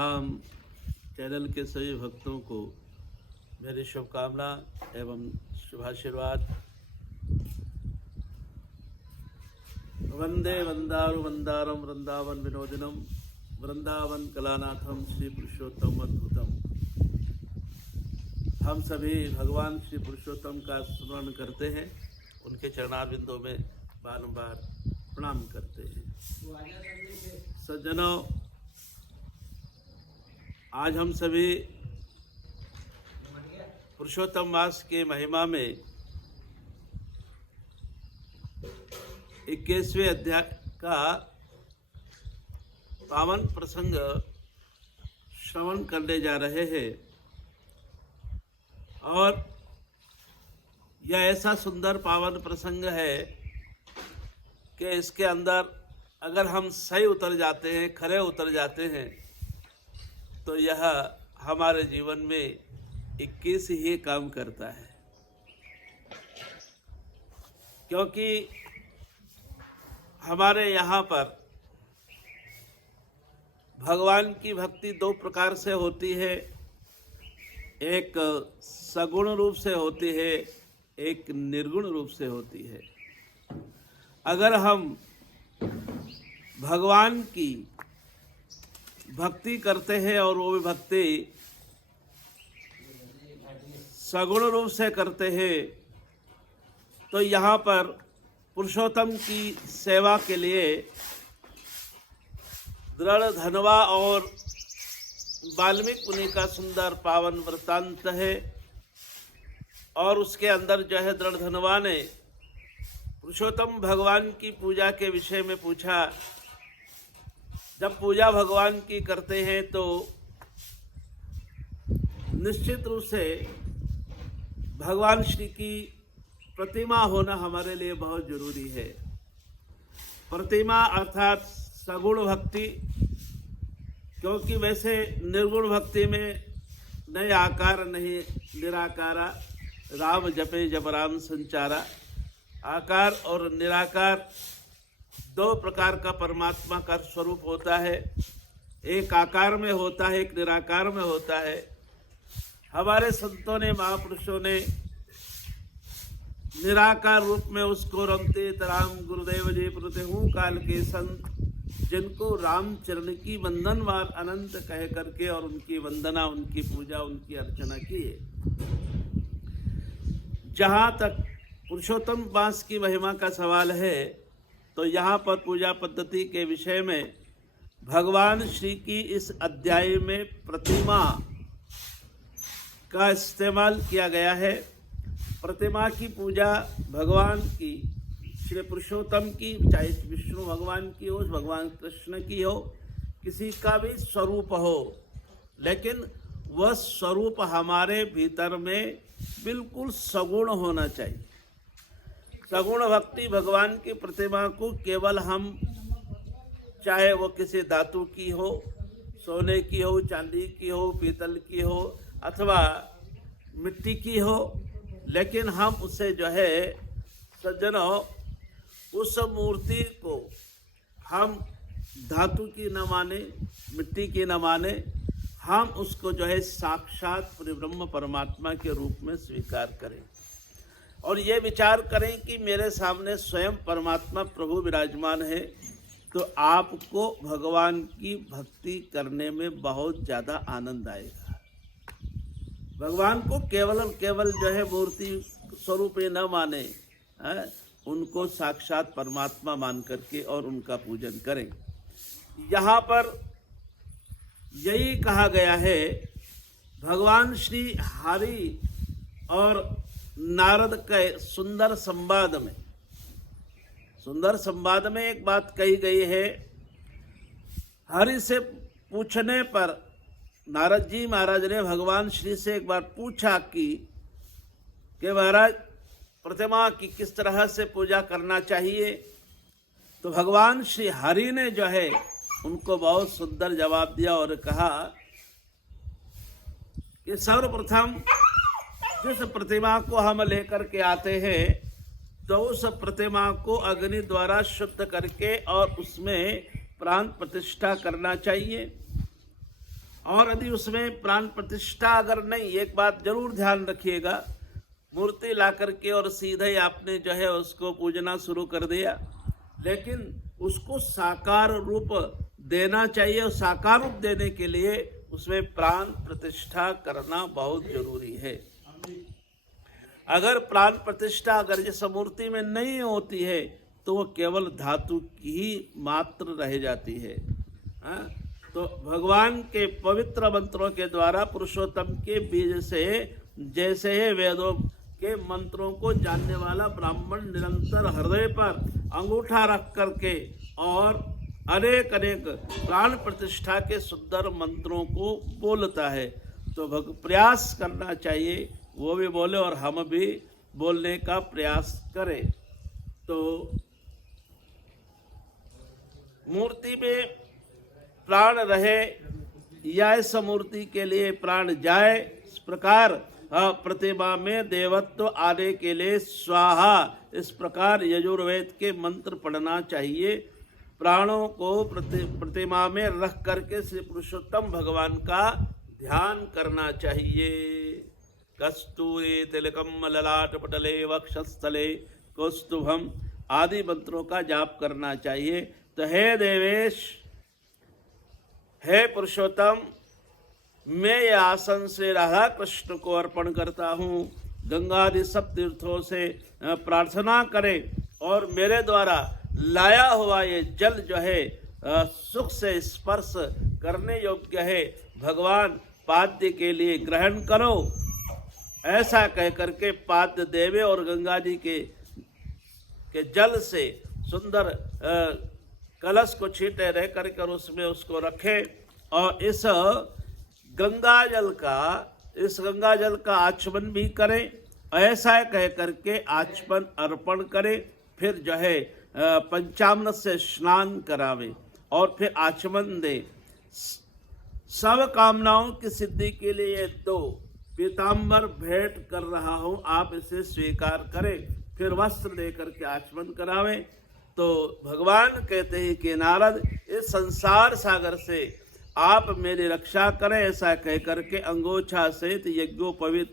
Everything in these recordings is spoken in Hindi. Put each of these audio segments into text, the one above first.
धाम चैनल के सभी भक्तों को मेरी शुभकामना एवं शुभाशीर्वाद। वंदे वंदारु वंदारम वृंदावन विनोदनम वृंदावन कलानाथम श्री पुरुषोत्तम अद्भुतम। हम सभी भगवान श्री पुरुषोत्तम का स्मरण करते हैं, उनके चरणारविंदों में बारंबार प्रणाम करते हैं। सज्जनों, आज हम सभी पुरुषोत्तम मास के महिमा में 21वें अध्याय का पावन प्रसंग श्रवण करने जा रहे हैं। और यह ऐसा सुंदर पावन प्रसंग है कि इसके अंदर अगर हम सही उतर जाते हैं, खरे उतर जाते हैं, तो यह हमारे जीवन में 21 ही काम करता है। क्योंकि हमारे यहाँ पर भगवान की भक्ति दो प्रकार से होती है, एक सगुण रूप से होती है, एक निर्गुण रूप से होती है। अगर हम भगवान की भक्ति करते हैं और वो भी भक्ति सगुण रूप से करते हैं, तो यहाँ पर पुरुषोत्तम की सेवा के लिए दृढ़ धनवा और वाल्मीकि मुनि का सुंदर पावन वृत्तांत है। और उसके अंदर जो है दृढ़ धनवा ने पुरुषोत्तम भगवान की पूजा के विषय में पूछा। जब पूजा भगवान की करते हैं तो निश्चित रूप से भगवान श्री की प्रतिमा होना हमारे लिए बहुत जरूरी है। प्रतिमा अर्थात सगुण भक्ति, क्योंकि वैसे निर्गुण भक्ति में नहीं आकार नहीं निराकारा, राम जपे जप राम संचारा। आकार और निराकार दो प्रकार का परमात्मा का स्वरूप होता है, एक आकार में होता है, एक निराकार में होता है। हमारे संतों ने, महापुरुषों ने निराकार रूप में उसको रमते राम गुरुदेव जी पुरते हूँ काल के संत, जिनको राम चरण की वंदनवार अनंत कह करके और उनकी वंदना, उनकी पूजा, उनकी अर्चना की है। जहाँ तक पुरुषोत्तम मास की महिमा का सवाल है, तो यहाँ पर पूजा पद्धति के विषय में भगवान श्री की इस अध्याय में प्रतिमा का इस्तेमाल किया गया है। प्रतिमा की पूजा भगवान की, श्री पुरुषोत्तम की, चाहे विष्णु भगवान की हो, भगवान कृष्ण की हो, किसी का भी स्वरूप हो, लेकिन वह स्वरूप हमारे भीतर में बिल्कुल सगुण होना चाहिए। सगुण भक्ति भगवान की प्रतिमा को केवल हम, चाहे वो किसी धातु की हो, सोने की हो, चांदी की हो, पीतल की हो अथवा मिट्टी की हो, लेकिन हम उसे जो है सज्जनों, उस मूर्ति को हम धातु की न माने, मिट्टी की न माने, हम उसको जो है साक्षात परिब्रह्म परमात्मा के रूप में स्वीकार करें और ये विचार करें कि मेरे सामने स्वयं परमात्मा प्रभु विराजमान है। तो आपको भगवान की भक्ति करने में बहुत ज़्यादा आनंद आएगा। भगवान को केवल जो है मूर्ति स्वरूप न माने, उनको साक्षात परमात्मा मान करके और उनका पूजन करें। यहाँ पर यही कहा गया है, भगवान श्री हरि और नारद के सुंदर संवाद में एक बात कही गई है। हरि से पूछने पर नारद जी महाराज ने भगवान श्री से एक बार पूछा कि महाराज प्रतिमा की किस तरह से पूजा करना चाहिए। तो भगवान श्री हरि ने जो है उनको बहुत सुंदर जवाब दिया और कहा कि सर्वप्रथम जिस प्रतिमा को हम लेकर के आते हैं, तो उस प्रतिमा को अग्नि द्वारा शुद्ध करके और उसमें प्राण प्रतिष्ठा करना चाहिए। और यदि उसमें प्राण प्रतिष्ठा अगर नहीं, एक बात जरूर ध्यान रखिएगा, मूर्ति ला करके और सीधे ही आपने जो है उसको पूजना शुरू कर दिया, लेकिन उसको साकार रूप देना चाहिए और साकार रूप देने के लिए उसमें प्राण प्रतिष्ठा करना बहुत जरूरी है। अगर प्राण प्रतिष्ठा अगर जिस मूर्ति में नहीं होती है तो वो केवल धातु की ही मात्र रह जाती है। तो भगवान के पवित्र मंत्रों के द्वारा पुरुषोत्तम के बीज से जैसे ही वेदों के मंत्रों को जानने वाला ब्राह्मण निरंतर हृदय पर अंगूठा रख करके और अनेक अनेक प्राण प्रतिष्ठा के सुंदर मंत्रों को बोलता है, तो प्रयास करना चाहिए वो भी बोले और हम भी बोलने का प्रयास करें। तो मूर्ति में प्राण रहे या इस मूर्ति के लिए प्राण जाए, इस प्रकार प्रतिमा में देवत्व आने के लिए स्वाहा, इस प्रकार यजुर्वेद के मंत्र पढ़ना चाहिए। प्राणों को प्रतिमा में रख करके श्री पुरुषोत्तम भगवान का ध्यान करना चाहिए। कस्तूरी तिलकम ललाट पटले वक्षस्थले कौस्तुभम आदि मंत्रों का जाप करना चाहिए। तो हे देवेश, हे पुरुषोत्तम, मैं ये आसन से राधा कृष्ण को अर्पण करता हूँ। गंगा आदि सब तीर्थों से प्रार्थना करें और मेरे द्वारा लाया हुआ ये जल जो है सुख से स्पर्श करने योग्य है, भगवान पाद्य के लिए ग्रहण करो। ऐसा कह करके पाद्य देवे और गंगा जी के जल से सुंदर कलश को छींटे रह करके उसमें उसको रखें और इस गंगा जल का आचमन भी करें। ऐसा कह करके आचमन अर्पण करें, फिर जो है पंचामृत से स्नान करावे और फिर आचमन दे। सब कामनाओं की सिद्धि के लिए 2 पीताम्बर भेंट कर रहा हूँ, आप इसे स्वीकार करें। फिर वस्त्र दे करके आचमन करावे। तो भगवान कहते हैं कि नारद, इस संसार सागर से आप मेरी रक्षा करें, ऐसा कह करके अंगोछा सहित यज्ञोपवीत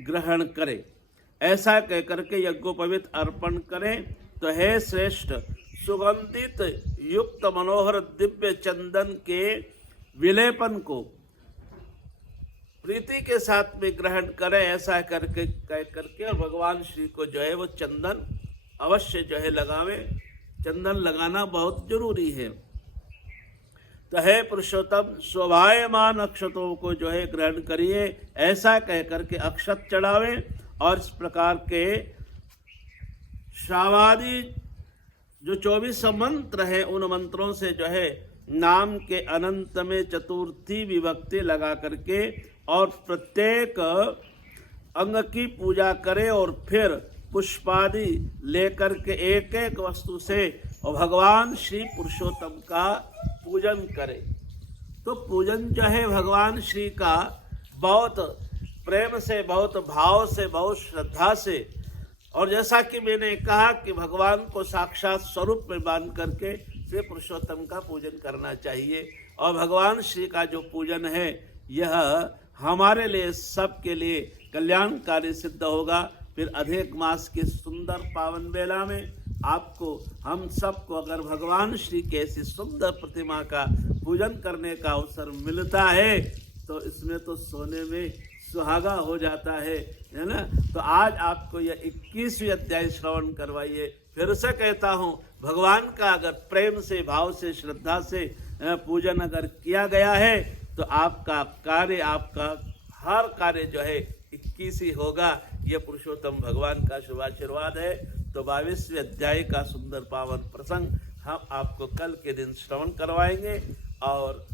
ग्रहण करें। ऐसा कह करके यज्ञोपवीत अर्पण करें। तो हे श्रेष्ठ, सुगंधित युक्त मनोहर दिव्य चंदन के विलेपन को प्रीति के साथ में ग्रहण करें। ऐसा करके कह करके और भगवान श्री को जो है वो चंदन अवश्य जो है लगावें। चंदन लगाना बहुत जरूरी है। तो हे पुरुषोत्तम, शोभायमान अक्षतों को जो है ग्रहण करिए। ऐसा कह करके अक्षत चढ़ावें और इस प्रकार के श्रावादि जो 24 मंत्र हैं उन मंत्रों से जो है नाम के अनंत में चतुर्थी विभक्ति लगा करके और प्रत्येक अंग की पूजा करें और फिर पुष्पादि लेकर के एक एक वस्तु से और भगवान श्री पुरुषोत्तम का पूजन करें। तो पूजन जो है भगवान श्री का बहुत प्रेम से, बहुत भाव से, बहुत श्रद्धा से, और जैसा कि मैंने कहा कि भगवान को साक्षात स्वरूप में मान करके श्री पुरुषोत्तम का पूजन करना चाहिए। और भगवान श्री का जो पूजन है यह हमारे लिए, सबके लिए कल्याणकारी सिद्ध होगा। फिर अधिक मास की सुंदर पावन बेला में आपको, हम सबको अगर भगवान श्री की ऐसी सुंदर प्रतिमा का पूजन करने का अवसर मिलता है तो इसमें तो सोने में सुहागा हो जाता है ना। तो आज आपको यह 21वीं अध्याय श्रवण करवाइए। फिर से कहता हूँ, भगवान का अगर प्रेम से, भाव से, श्रद्धा से पूजन अगर किया गया है तो आपका कार्य, आपका हर कार्य जो है 21 ही होगा। यह पुरुषोत्तम भगवान का शुभाशीर्वाद है। तो 22वें अध्याय का सुंदर पावन प्रसंग हम आपको कल के दिन श्रवण करवाएंगे और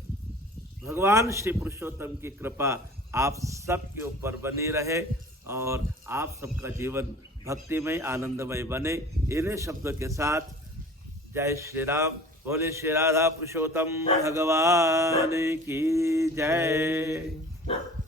भगवान श्री पुरुषोत्तम की कृपा आप सबके ऊपर बनी रहे और आप सबका जीवन भक्तिमय, आनंदमय बने। इन्हीं शब्दों के साथ जय श्री राम। बोले श्री राधा पुरुषोत्तम भगवान की जय।